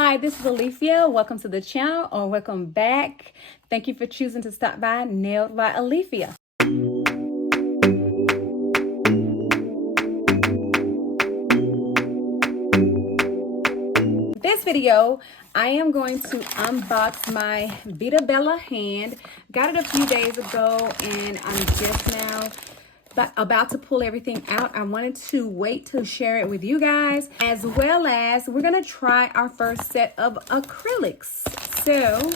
Hi, this is Alethea. Welcome to the channel, or welcome back. Thank you for choosing to stop by Nailed by Alethea. This video, I am going to unbox my Veeda Bella hand. Got it a few days ago, and I'm just now about to pull everything out. I wanted to wait to share it with you guys, as well as we're gonna try our first set of acrylics. So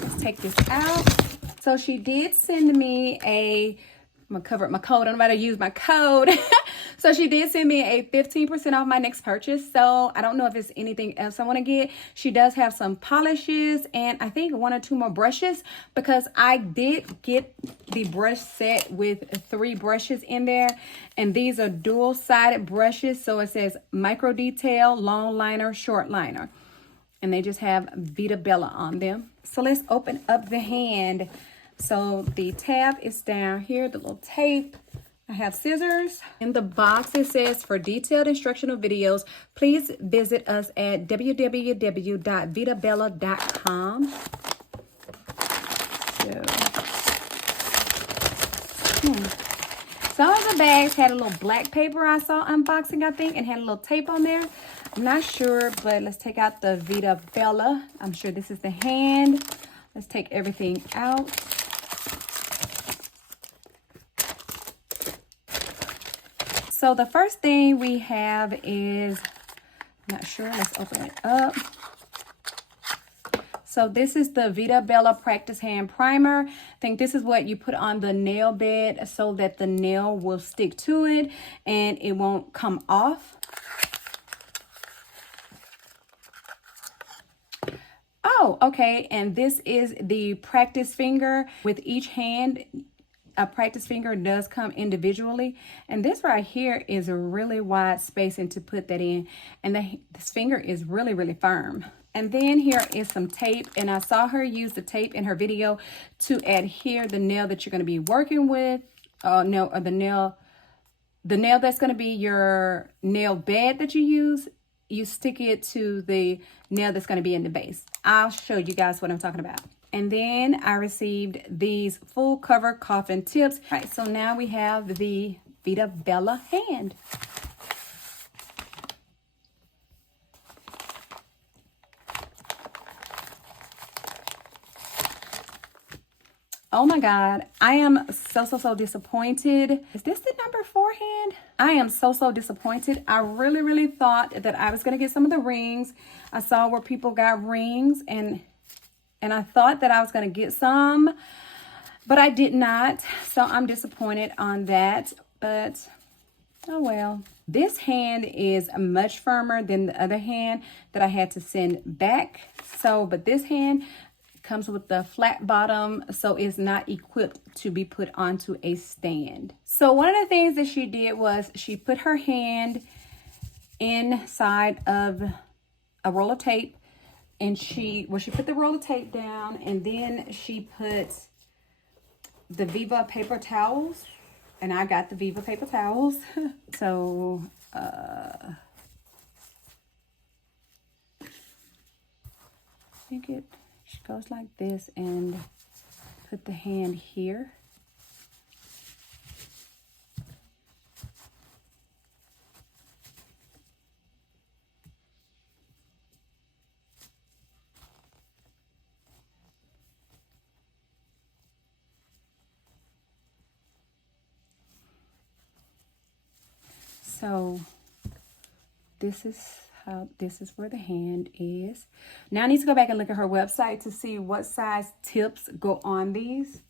let's take this out. So she did send me I'm gonna cover up my code. I'm about to use my code. So she did send me a 15% off my next purchase. So I don't know if it's anything else I want to get. She does have some polishes and I think 1 or 2 more brushes, because I did get the brush set with 3 brushes in there. And these are dual-sided brushes. So it says micro detail, long liner, short liner. And they just have Veeda Bella on them. So let's open up the hand. So the tab is down here, the little tape. I have scissors. In the box, it says, for detailed instructional videos, please visit us at www.veedabella.com. Some of the bags had a little black paper I saw unboxing, I think, and had a little tape on there. I'm not sure, but let's take out the Veeda Bella. I'm sure this is the hand. Let's take everything out. So the first thing we have is, I'm not sure, let's open it up. So this is the Veeda Bella Practice Hand Primer. I think this is what you put on the nail bed so that the nail will stick to it and it won't come off. Oh, okay, and this is the practice finger. With each hand, a practice finger does come individually, and this right here is a really wide spacing to put that in, and this finger is really firm. And then here is some tape, and I saw her use the tape in her video to adhere the nail that you're going to be working with, the nail that's going to be your nail bed that you use. You stick it to the nail that's going to be in the base. I'll show you guys what I'm talking about. And then I received these full cover coffin tips. All right, so now we have the Veeda Bella hand. Oh my God, I am so disappointed. Is this the number 4 hand? I am so disappointed. I really thought that I was gonna get some of the rings. I saw where people got rings, and I thought that I was gonna get some, but I did not. So I'm disappointed on that, but oh well. This hand is much firmer than the other hand that I had to send back. So, but this hand comes with the flat bottom, so it's not equipped to be put onto a stand. So one of the things that she did was she put her hand inside of a roll of tape, and she put the roll of tape down, and then she put the Viva paper towels, and I got the Viva paper towels. So I think it goes like this, and put the hand here. So this is where the hand is. Now I need to go back and look at her website to see what size tips go on these.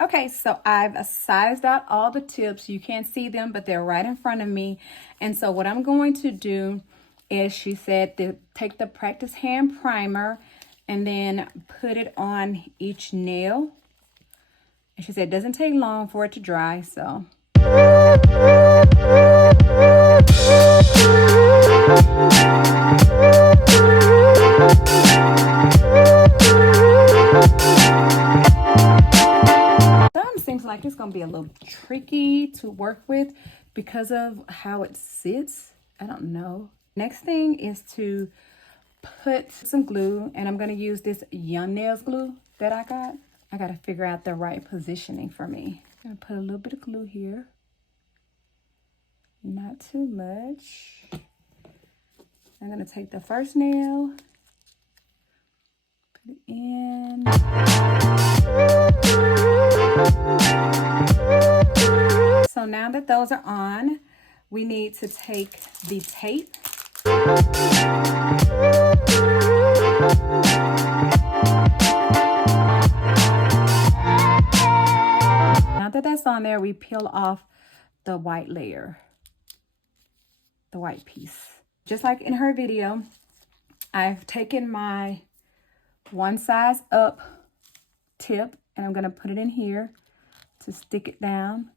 Okay, so I've sized out all the tips. You can't see them, but they're right in front of me. And so what I'm going to do is, she said to take the practice hand primer and then put it on each nail. And she said it doesn't take long for it to dry, so. Seems like it's gonna be a little tricky to work with because of how it sits. I don't know. Next thing is to put some glue, and I'm going to use this Young Nails glue that I got. I got to figure out the right positioning for me. I'm going to put a little bit of glue here. Not too much. I'm going to take the first nail, put it in. So now that those are on, we need to take the tape. Now that that's on there, we peel off the white layer, the white piece. Just like in her video, I've taken my one size up tip and I'm gonna put it in here to stick it down.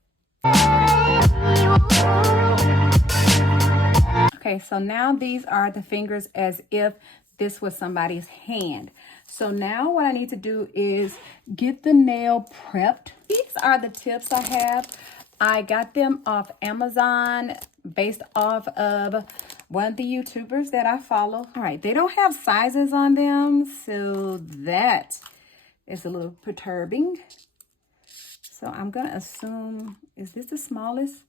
Okay, so now these are the fingers as if this was somebody's hand. So now what I need to do is get the nail prepped. These are the tips I have. I got them off Amazon based off of one of the YouTubers that I follow. All right, they don't have sizes on them, so that is a little perturbing. So I'm gonna assume, is this the smallest?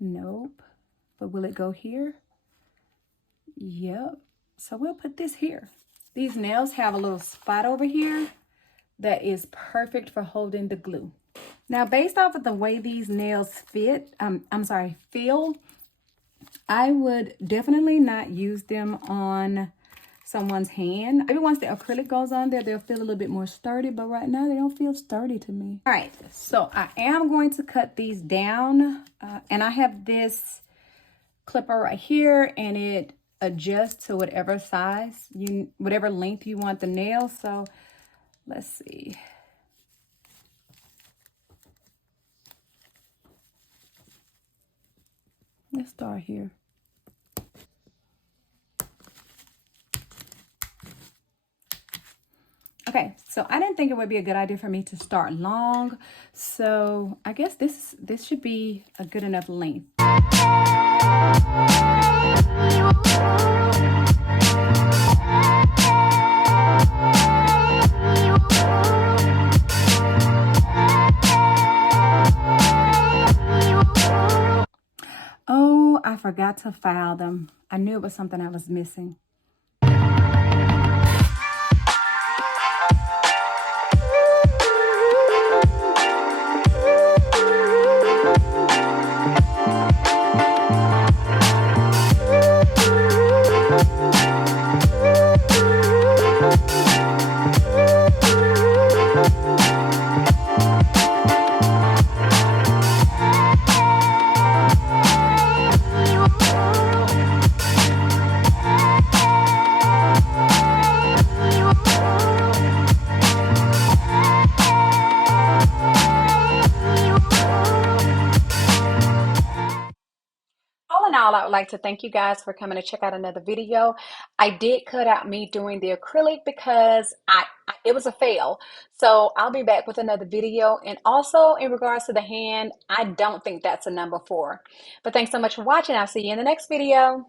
Nope, but will it go here? Yep, so we'll put this here. These nails have a little spot over here that is perfect for holding the glue. Now, based off of the way these nails feel, I would definitely not use them on someone's hand. Maybe once the acrylic goes on there, they'll feel a little bit more sturdy, but right now they don't feel sturdy to me. All right, so I am going to cut these down, and I have this clipper right here, and it adjusts to whatever size, whatever length you want the nail. So let's see. Let's start here. Okay, so I didn't think it would be a good idea for me to start long. So I guess this should be a good enough length. Oh, I forgot to file them. I knew it was something I was missing. I would like to thank you guys for coming to check out another video. I did cut out me doing the acrylic because it was a fail. So I'll be back with another video. And also in regards to the hand, I don't think that's a number 4. But thanks so much for watching. I'll see you in the next video.